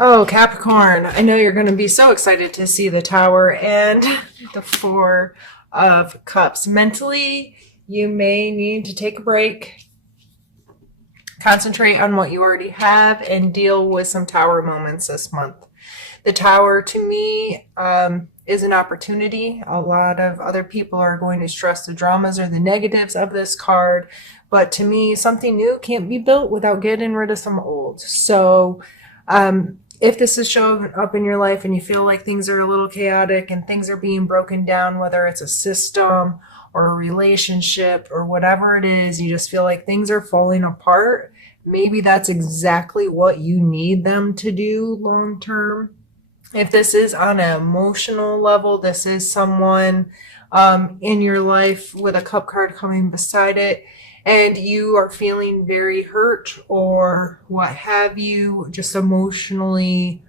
Oh, Capricorn, I know you're going to be so excited to see the Tower and the Four of Cups. Mentally, you may need to take a break, concentrate on what you already have, and deal with some Tower moments this month. The Tower, to me, is an opportunity. A lot of other people are going to stress the dramas or the negatives of this card, but to me, something new can't be built without getting rid of some old. So, if this is showing up in your life and you feel like things are a little chaotic and things are being broken down, whether it's a system or a relationship or whatever it is, you just feel like things are falling apart. Maybe that's exactly what you need them to do long term. If this is on an emotional level, this is someone in your life with a cup card coming beside it, and you are feeling very hurt or what have you, just emotionally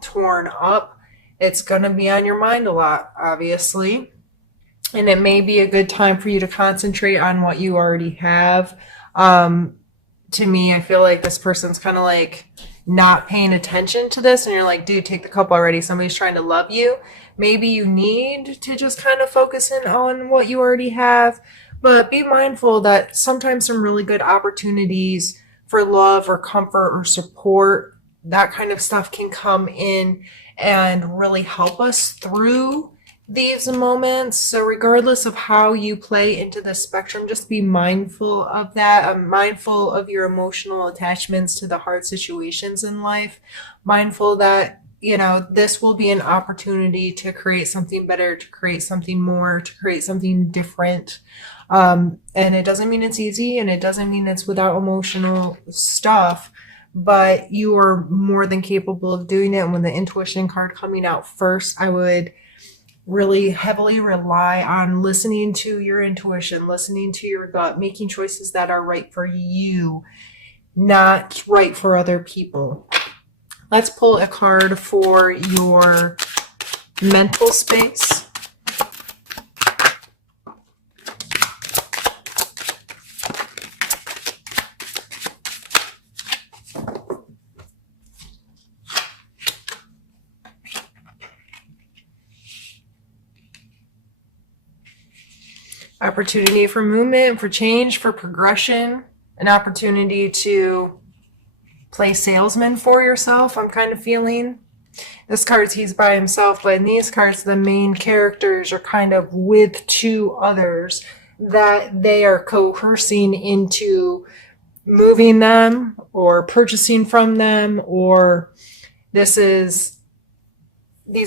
torn up, it's going to be on your mind a lot, obviously. And it may be a good time for you to concentrate on what you already have. To me, I feel like this person's kind of like not paying attention to this, and you're like, dude, take the cup already. Somebody's trying to love you. Maybe you need to just kind of focus in on what you already have, but be mindful that sometimes some really good opportunities for love or comfort or support, that kind of stuff can come in and really help us through these moments. So regardless of how you play into the spectrum, just be mindful of that. I'm mindful of your emotional attachments to the hard situations in life. Mindful that, this will be an opportunity to create something better, to create something more, to create something different. And it doesn't mean it's easy, and it doesn't mean it's without emotional stuff, but you are more than capable of doing it. And with the intuition card coming out first, I would really heavily rely on listening to your intuition, listening to your gut, making choices that are right for you, not right for other people. Let's pull a card for your mental space. Opportunity for movement, for change, for progression, an opportunity to play salesman for yourself. I'm kind of feeling this card's he's by himself, but in these cards, the main characters are kind of with two others that they are coercing into moving them or purchasing from them, or these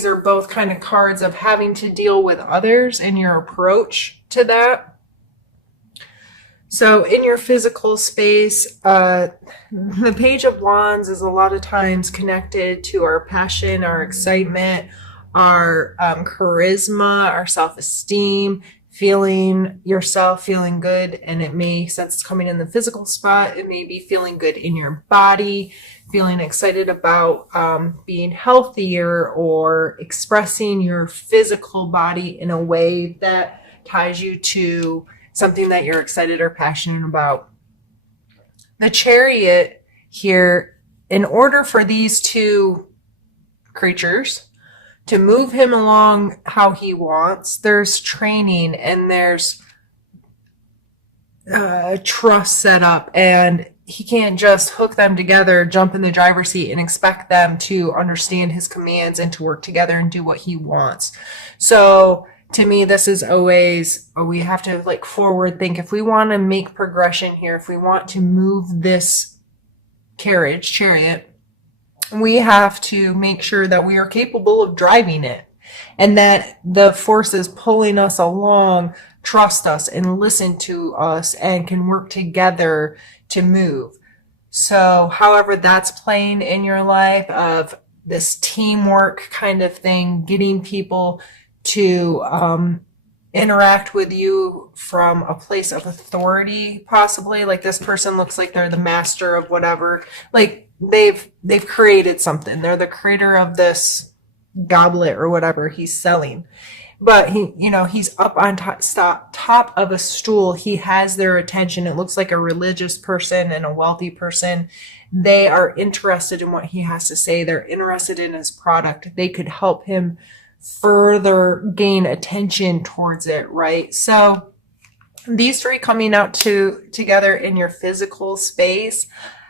are both kind of cards of having to deal with others and your approach to that. So in your physical space, the Page of Wands is a lot of times connected to our passion, our excitement, our charisma, our self-esteem, feeling yourself, feeling good. And it may, since it's coming in the physical spot, it may be feeling good in your body, feeling excited about being healthier or expressing your physical body in a way that ties you to something that you're excited or passionate about. The Chariot here, in order for these two creatures to move him along how he wants, there's training and there's trust set up, and he can't just hook them together, jump in the driver's seat, and expect them to understand his commands and to work together and do what he wants. So to me, this is always, we have to like forward think. If we want to make progression here, if we want to move this chariot, we have to make sure that we are capable of driving it and that the forces pulling us along trust us and listen to us and can work together to move. So however that's playing in your life, of this teamwork kind of thing, getting people to interact with you from a place of authority, possibly. Like this person looks like they're the master of whatever. Like they've created something. They're the creator of this goblet or whatever he's selling. But he's up on top of a stool. He has their attention. It looks like a religious person and a wealthy person. They are interested in what he has to say. They're interested in his product. They could help him further gain attention towards it, right? So these three coming out together in your physical space,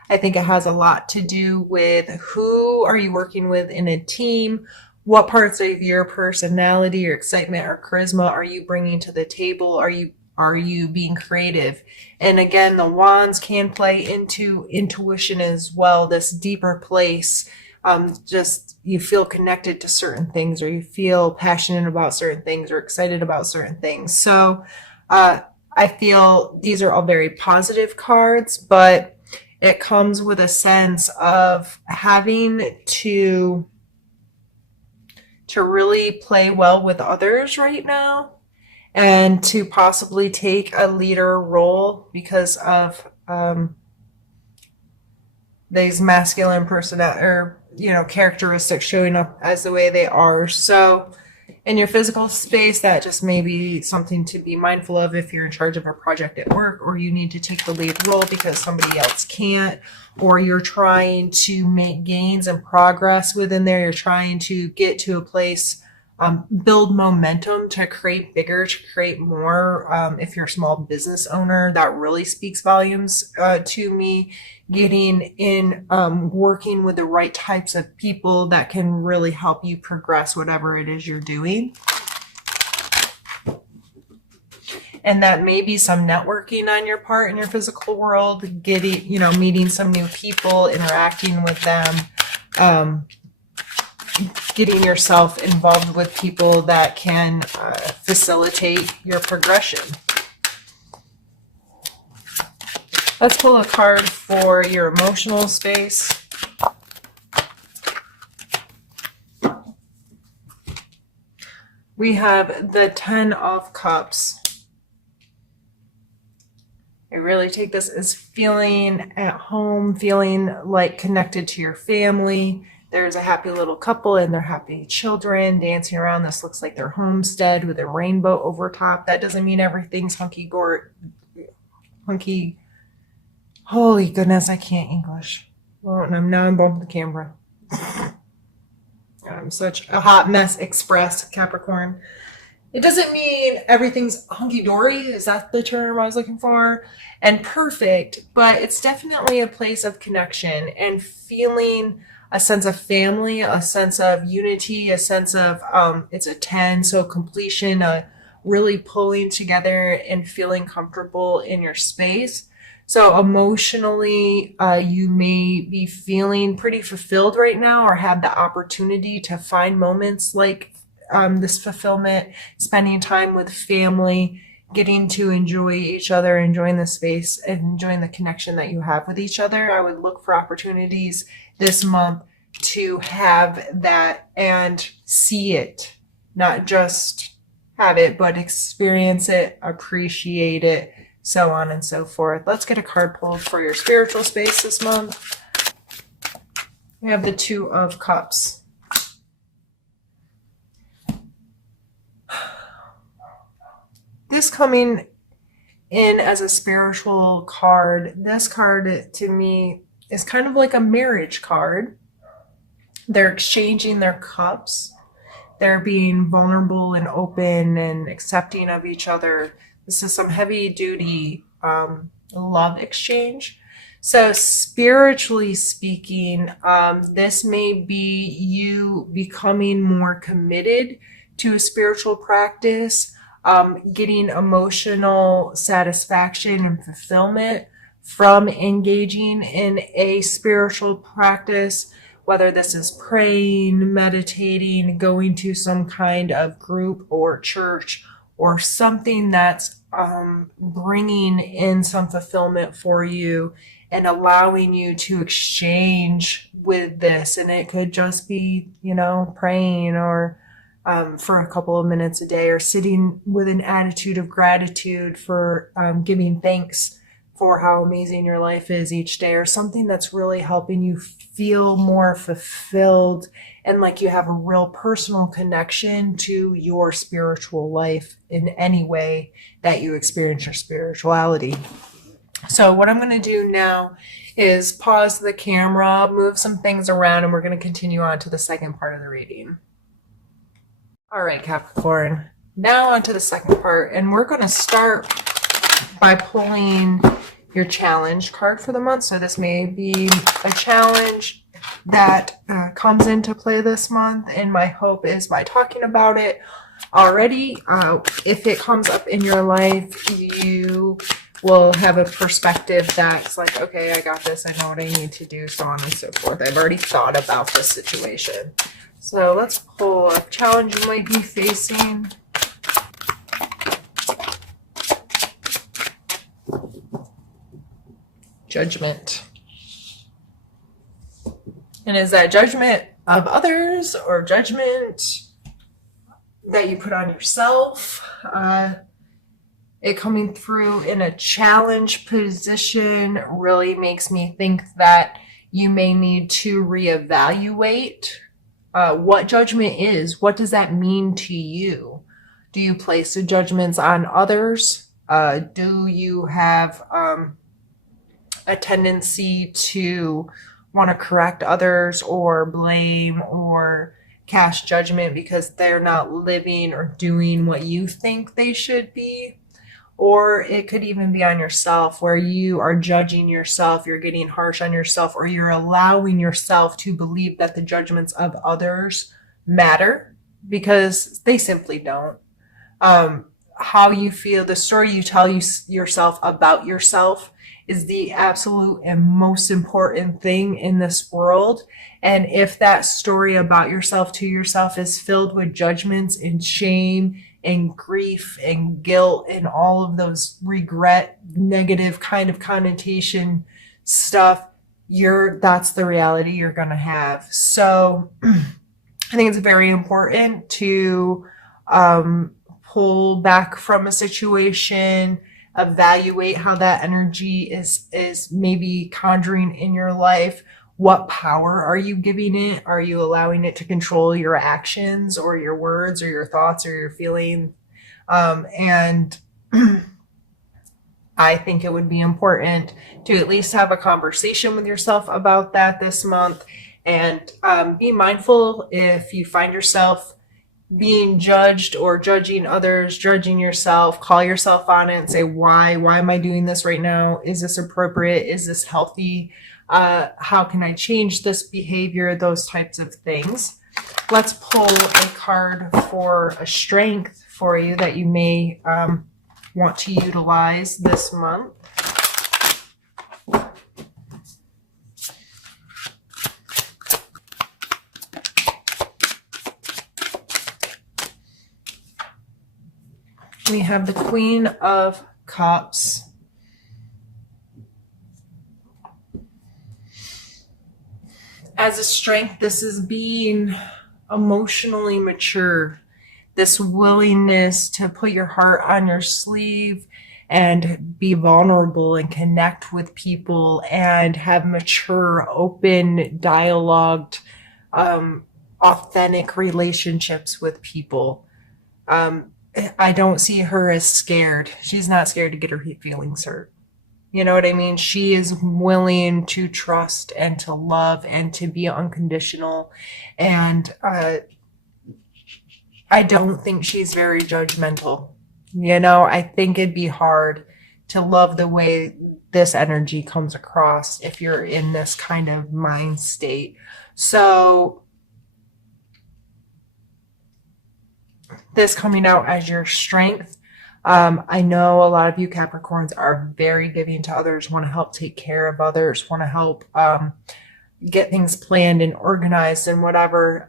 I think it has a lot to do with who are you working with in a team? What parts of your personality or excitement or charisma are you bringing to the table? Are you being creative? And again, the wands can play into intuition as well, this deeper place. Just you feel connected to certain things, or you feel passionate about certain things, or excited about certain things. So I feel these are all very positive cards, but it comes with a sense of having to really play well with others right now, and to possibly take a leader role because of these masculine characteristics showing up as the way they are. So in your physical space, that just may be something to be mindful of if you're in charge of a project at work, or you need to take the lead role because somebody else can't, or you're trying to make gains and progress within there. You're trying to get to a place, build momentum to create bigger, to create more. If you're a small business owner, that really speaks volumes to me. Getting in, working with the right types of people that can really help you progress whatever it is you're doing. And that may be some networking on your part in your physical world, meeting some new people, interacting with them, getting yourself involved with people that can facilitate your progression. Let's pull a card for your emotional space. We have the 10 of Cups. I really take this as feeling at home, feeling like connected to your family. There's a happy little couple and their happy children dancing around. This looks like their homestead with a rainbow over top. That doesn't mean everything's hunky. Holy goodness, I can't English. Well, now I'm bumping the camera. I'm such a hot mess express, Capricorn. It doesn't mean everything's hunky-dory. Is that the term I was looking for? And perfect, but it's definitely a place of connection and feeling a sense of family, a sense of unity, a sense of, it's a 10, so completion, really pulling together and feeling comfortable in your space. So emotionally, you may be feeling pretty fulfilled right now, or have the opportunity to find moments like this fulfillment, spending time with family, getting to enjoy each other, enjoying the space, and enjoying the connection that you have with each other. I would look for opportunities this month to have that and see it, not just have it, but experience it, appreciate it, so on and so forth. Let's get a card pulled for your spiritual space this month. We have the 2 of Cups. This coming in as a spiritual card, this card to me is kind of like a marriage card. They're exchanging their cups. They're being vulnerable and open and accepting of each other. This is some heavy duty love exchange. So spiritually speaking, this may be you becoming more committed to a spiritual practice, getting emotional satisfaction and fulfillment from engaging in a spiritual practice, whether this is praying, meditating, going to some kind of group or church, or something that's bringing in some fulfillment for you and allowing you to exchange with this. And it could just be, praying, or for a couple of minutes a day, or sitting with an attitude of gratitude for giving thanks for how amazing your life is each day, or something that's really helping you feel more fulfilled and like you have a real personal connection to your spiritual life in any way that you experience your spirituality. So what I'm going to do now is pause the camera, move some things around, and we're going to continue on to the second part of the reading. All right, Capricorn. Now on to the second part, and we're going to start by pulling your challenge card for the month. So this may be a challenge that comes into play this month, and my hope is by talking about it already, if it comes up in your life, you will have a perspective that's like, okay, I got this, I know what I need to do, so on and so forth. I've already thought about the situation. So let's pull a challenge you might be facing. Judgment. And is that judgment of others or judgment that you put on yourself? It coming through in a challenge position really makes me think that you may need to reevaluate what judgment is. What does that mean to you? Do you place the judgments on others? Do you have a tendency to want to correct others or blame or cast judgment because they're not living or doing what you think they should be? Or it could even be on yourself, where you are judging yourself, you're getting harsh on yourself, or you're allowing yourself to believe that the judgments of others matter because they simply don't. How you feel, the story you tell yourself about yourself is the absolute and most important thing in this world. And if that story about yourself to yourself is filled with judgments and shame and grief and guilt and all of those regret, negative kind of connotation stuff, that's the reality you're going to have. So I think it's very important to pull back from a situation, evaluate how that energy is maybe conjuring in your life. What power are you giving it? Are you allowing it to control your actions or your words or your thoughts or your feelings? And I think it would be important to at least have a conversation with yourself about that this month, and be mindful if you find yourself being judged or judging others, judging yourself, call yourself on it and say, why am I doing this right now? Is this appropriate? Is this healthy? How can I change this behavior? Those types of things. Let's pull a card for a strength for you that you may want to utilize this month. We have the Queen of Cups. As a strength, this is being emotionally mature. This willingness to put your heart on your sleeve and be vulnerable and connect with people and have mature, open, dialogued, authentic relationships with people. I don't see her as scared. She's not scared to get her feelings hurt. You know what I mean? She is willing to trust and to love and to be unconditional. And I don't think she's very judgmental. You know, I think it'd be hard to love the way this energy comes across if you're in this kind of mind state. So this coming out as your strength. I know a lot of you Capricorns are very giving to others, want to help take care of others, want to help get things planned and organized and whatever.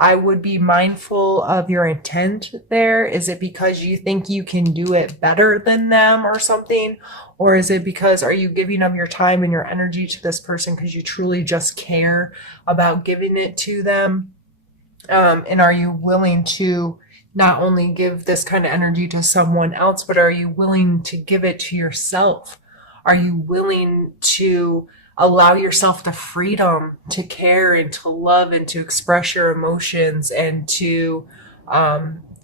I would be mindful of your intent there. Is it because you think you can do it better than them or something? Or is it because are you giving of your time and your energy to this person because you truly just care about giving it to them? And are you willing to not only give this kind of energy to someone else, but are you willing to give it to yourself? Are you willing to allow yourself the freedom to care and to love and to express your emotions and to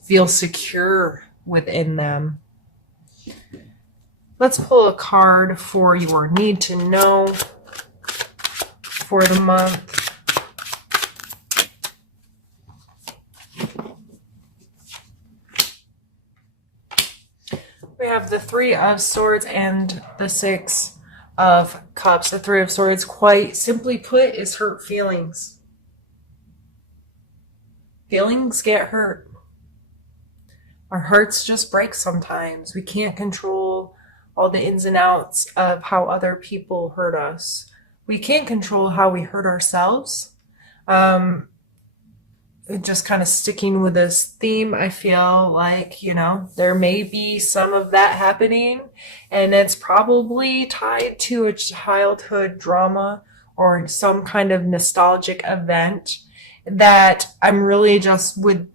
feel secure within them? Let's pull a card for your need to know for the month. We have the Three of Swords and the Six of Cups. The Three of Swords, quite simply put, is hurt feelings. Feelings get hurt. Our hearts just break sometimes. We can't control all the ins and outs of how other people hurt us. We can't control how we hurt ourselves. Just kind of sticking with this theme, I feel like, there may be some of that happening, and it's probably tied to a childhood drama or some kind of nostalgic event that I'm really just with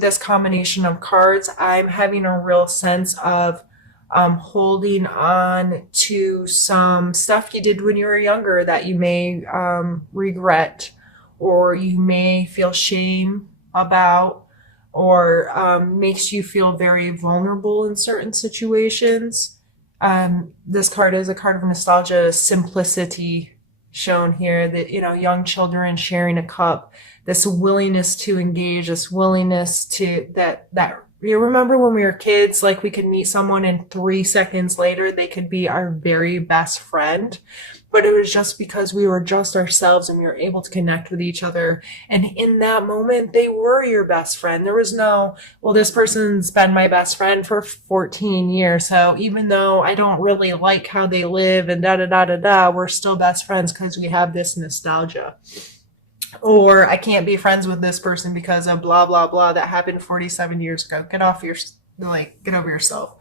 this combination of cards, I'm having a real sense of holding on to some stuff you did when you were younger that you may regret, or you may feel shame about, or makes you feel very vulnerable in certain situations. This card is a card of nostalgia, simplicity shown here, that, young children sharing a cup, this willingness to engage, this willingness to, that you remember when we were kids, like we could meet someone and 3 seconds later they could be our very best friend. But it was just because we were just ourselves and we were able to connect with each other. And in that moment, they were your best friend. There was no, well, this person's been my best friend for 14 years. So even though I don't really like how they live and da da da da da, we're still best friends because we have this nostalgia. Or I can't be friends with this person because of blah, blah, blah that happened 47 years ago. Get over yourself.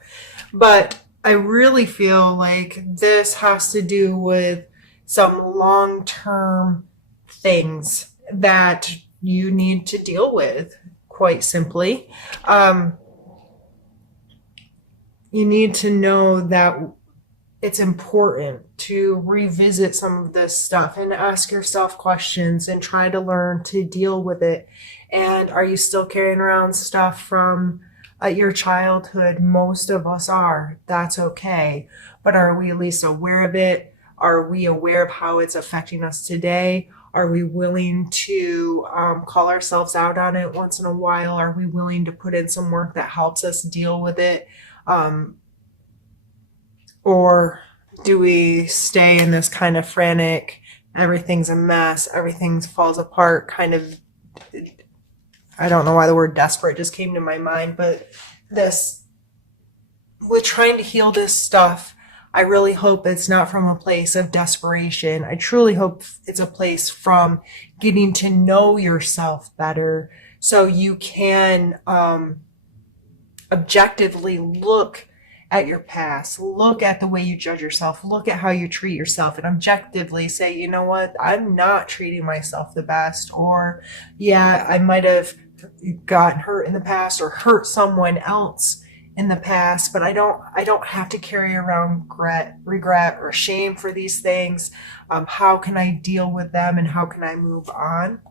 But I really feel like this has to do with some long-term things that you need to deal with, quite simply. You need to know that it's important to revisit some of this stuff and ask yourself questions and try to learn to deal with it. And are you still carrying around stuff from your childhood? Most of us are. That's okay. But are we at least aware of it? Are we aware of how it's affecting us today? Are we willing to call ourselves out on it once in a while? Are we willing to put in some work that helps us deal with it? Or do we stay in this kind of frantic, everything's a mess, everything falls apart kind of, I don't know why the word desperate just came to my mind, but this, with trying to heal this stuff, I really hope it's not from a place of desperation. I truly hope it's a place from getting to know yourself better so you can objectively look at your past, look at the way you judge yourself, look at how you treat yourself, and objectively say, you know what, I'm not treating myself the best, or yeah, I might have gotten hurt in the past or hurt someone else in the past, but I don't have to carry around regret or shame for these things. How can I deal with them and how can I move on?